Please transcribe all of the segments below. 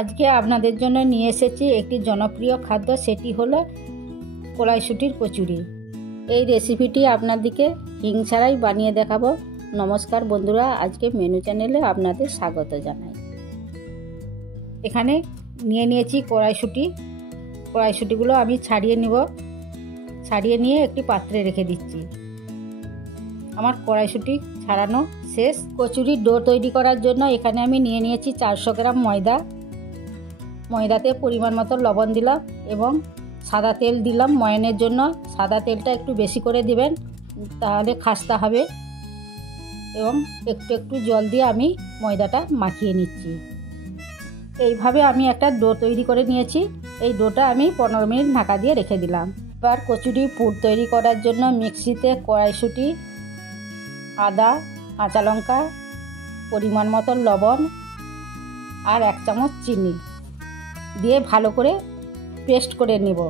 আজকে আপনাদের জন্য নিয়ে এসেছি একটি জনপ্রিয় খাদ্য, সেটি হলো কড়াইশুঁটির কচুরি। এই রেসিপিটি আপনাদেরকে হিং ছাড়াই বানিয়ে দেখাবো। নমস্কার বন্ধুরা, আজকে মেনু চ্যানেলে আপনাদের স্বাগত জানাই। এখানে নিয়ে নিয়েছি কড়াইশুঁটিগুলো আমি ছাড়িয়ে নিব। ছাড়িয়ে নিয়ে একটি পাত্রে রেখে দিচ্ছি। আমার কড়াইশুঁটি ছাড়ানো শেষ। কচুরির ডো তৈরি করার জন্য এখানে আমি নিয়ে নিয়েছি 400 গ্রাম ময়দা। ময়দাতে পরিমাণ মতো লবণ দিলাম এবং সাদা তেল দিলাম ময়ানের জন্য। সাদা তেলটা একটু বেশি করে দিবেন, তাহলে খাস্তা হবে। এবং একটু একটু জল দিয়ে আমি ময়দাটা মাখিয়ে নিচ্ছি। এইভাবে আমি একটা ডো তৈরি করে নিয়েছি। এই ডোটা আমি 15 মিনিট ঢাকা দিয়ে রেখে দিলাম। এবার কচুরি পুর তৈরি করার জন্য মিক্সিতে কড়াইশুঁটি, আদা, কাঁচা লঙ্কা, পরিমাণ মতো লবণ আর 1 চামচ চিনি দিয়ে ভালো করে পেস্ট করে নেব।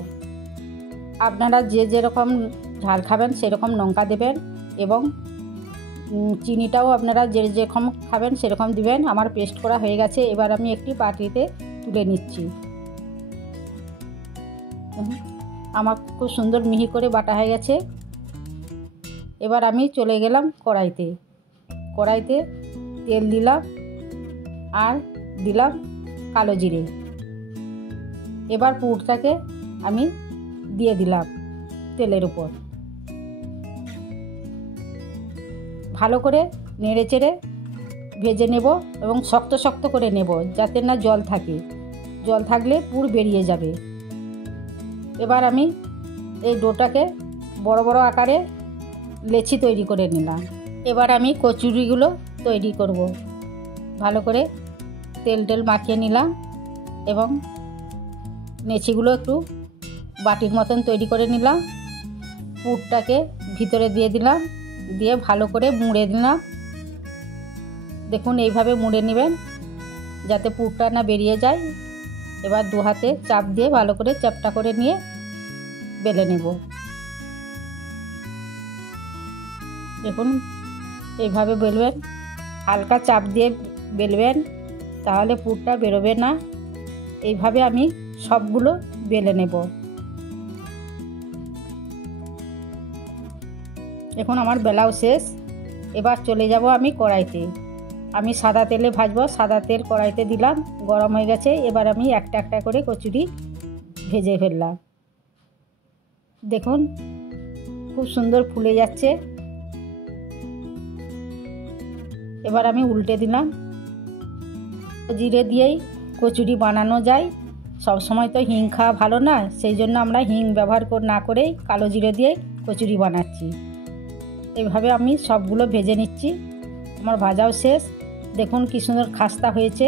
আপনারা যে যেরকম ঝাল খাবেন সেরকম লঙ্কা দেবেন এবং চিনিটাও আপনারা যে যেরকম খাবেন সেরকম দিবেন। আমার পেস্ট করা হয়ে গেছে। এবার আমি একটি বাটিতে তুলে নিচ্ছি। আমার খুব সুন্দর মিহি করে বাটা হয়ে গেছে। এবার আমি চলে গেলাম কড়াইতে তেল দিলাম আর দিলাম কালো জিরে। এবার পুরটাকে আমি দিয়ে দিলাম তেলের উপর। ভালো করে নেড়ে চেড়ে ভেজে নেব এবং শক্ত শক্ত করে নেব, যাতে না জল থাকে। জল থাকলে পুর বেরিয়ে যাবে। এবার আমি এই ডোটাকে বড় বড় আকারে লেচি তৈরি করে নিলাম। এবার আমি কচুরিগুলো তৈরি করব। ভালো করে তেল মাখিয়ে নিলাম এবং লেচিগুলো একটু বাটির মতন তৈরি করে নিলাম। পুরটাকে ভিতরে দিয়ে দিলাম, দিয়ে ভালো করে মুড়ে দিলাম। দেখুন এইভাবে মুড়ে নেবেন যাতে পুরটা না বেরিয়ে যায়। এবার 2 হাতে চাপ দিয়ে ভালো করে চ্যাপটা করে নিয়ে বেলে নেব। দেখুন এইভাবে বেলবেন, হালকা চাপ দিয়ে বেলবেন, তাহলে পুরটা বেরোবে না। এইভাবে আমি সবগুলো বেলে নেব। এখন আমার বেলাও শেষ। এবার চলে যাব আমি কড়াইতে। আমি সাদা তেলে ভাজবো। সাদা তেল কড়াইতে দিলাম, গরম হয়ে গেছে। এবার আমি একটা একটা করে কচুরি ভেজে ফেললাম। দেখুন খুব সুন্দর ফুলে যাচ্ছে। এবার আমি উল্টে দিলাম। জিরে দিয়েই কচুরি বানানো যায়। সব সময় তো হিং খাওয়া ভালো না, সেই জন্য আমরা হিং ব্যবহার না করেই কালো জিরে দিয়ে কচুরি বানাচ্ছি। এইভাবে আমি সবগুলো ভেজে নিচ্ছি। আমার ভাজাও শেষ। দেখুন কি সুন্দর খাস্তা হয়েছে।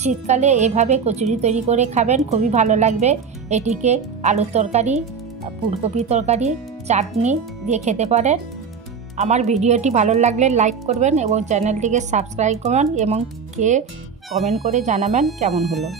শীতকালে এভাবে কচুরি তৈরি করে খাবেন, খুবই ভালো লাগবে। এটিকে আলুর তরকারি, ফুলকপি তরকারি, চাটনি দিয়ে খেতে পারেন। আমার ভিডিওটি ভালো লাগলে লাইক করবেন এবং চ্যানেলটিকে সাবস্ক্রাইব করবেন এবং কমেন্ট করে জানাবেন কেমন হলো।